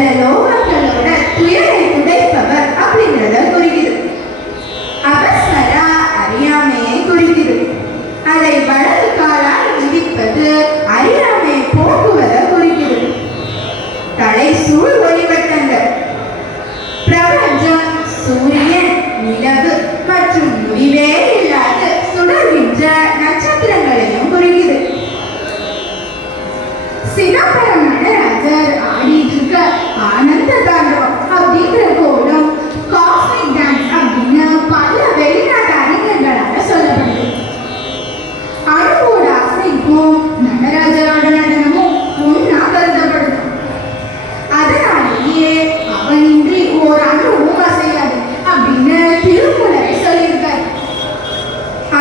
சகல லோகங்களோட துயரை துடைப்பவர் அப்படிங்கிறத குறிக்குது. அபஸ்மரா அறியாமையை குறிக்குது. அதை வலது காலால் மிதிப்பது அறியாமையை போக்குவதை குறிக்குது. தலை சூழ் ஒளிவட்டங்கள் பிரபஞ்சம், சூரியன், நிலவு மற்றும் முடிவே இல்லாத சுடர்கின்ற நட்சத்திரங்களையும் குறிக்குது. சிதம்பரம் நடராஜர் ஆடிட்டு இருக்க ஆனந்த தாண்டவம் அப்படிங்கிற கோலம் காஸ்மிக் டான்ஸ் அப்படின்னு பல வெளிநாட்டு அறிஞர்களால சொல்லப்படுது. அணுவோட அசைக்கும் நடராஜரோட நடனமும் ஒன்னா கருதப்படுது. அதனாலேயே அவனின்றி ஓர் அணுவும் அசையாது அப்படின்னு திருமூலரை சொல்லியிருக்காரு.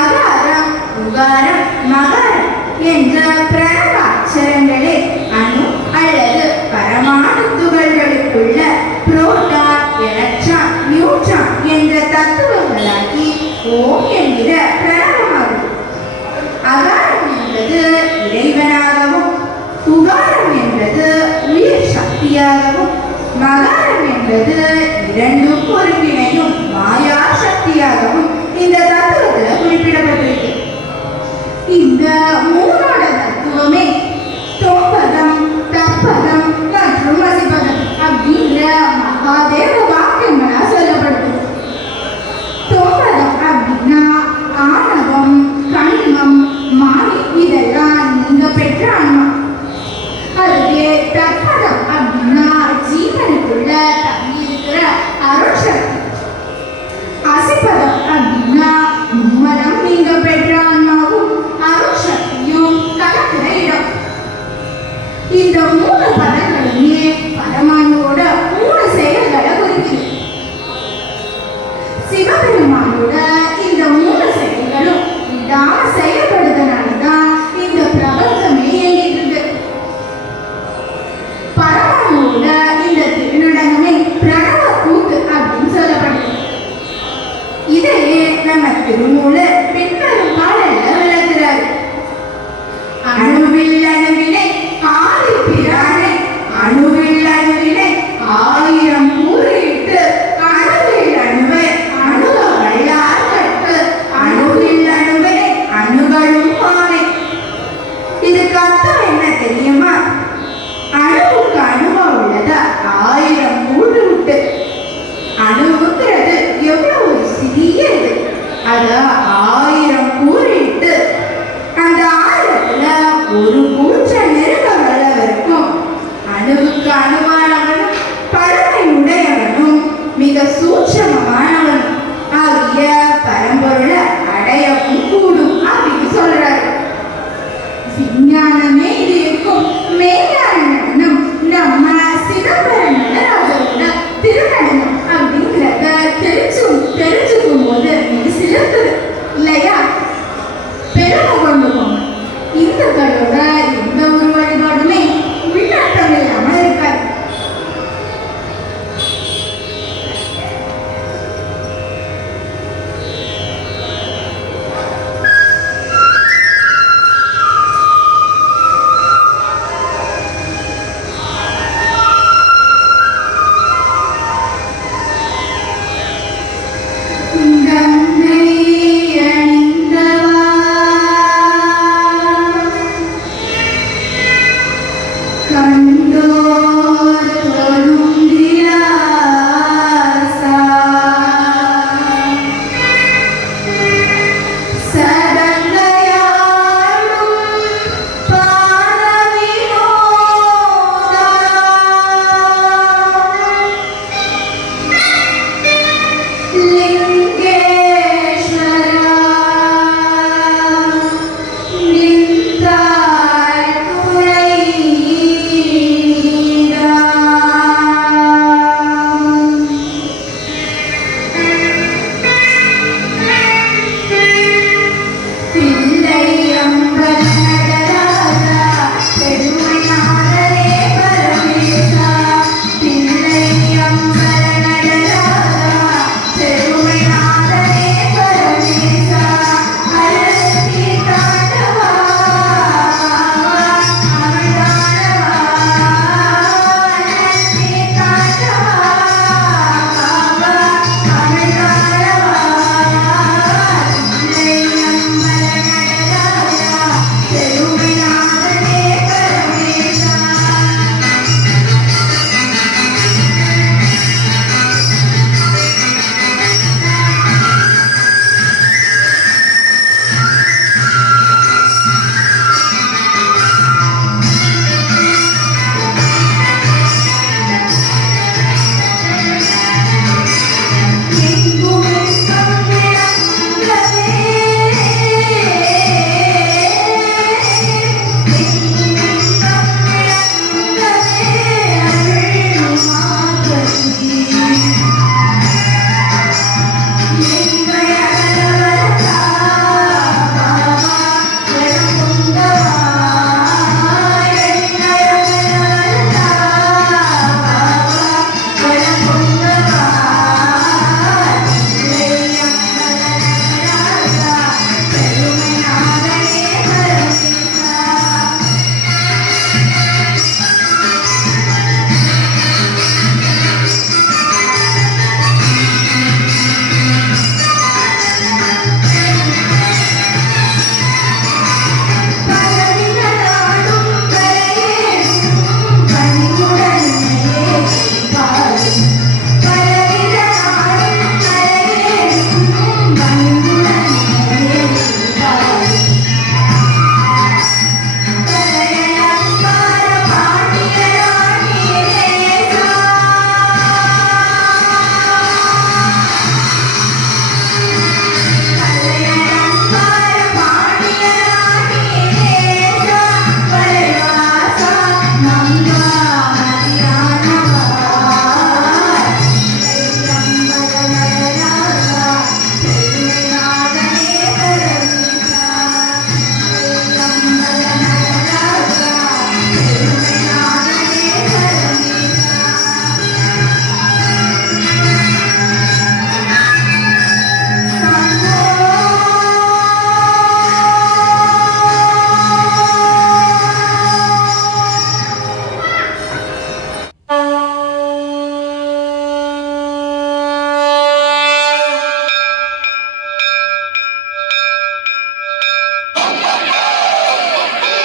அகாரம், உகாரம், மகாரம் என்ற பிரணவ அச்சரங்களே அணு அல்லது பரமாணு துகள்களுக்குள்ள புரோட்டான், எலக்ட்ரான், நியூட்ரான் என்ற தத்துவங்களாகி ஓம் என்கிற பிரணவமாகும். அகாரம் என்பது இறைவனாகவும், உகாரம் என்பது உயிர் சக்தியாகவும், மகாரம் என்பது இரண்டும் ஒருங்கிணையும் மாயா சக்தியாகவும் இந்த தத்துவத்தில் குறிப்பிடப்பட்டிருக்கு. இந்த மூணு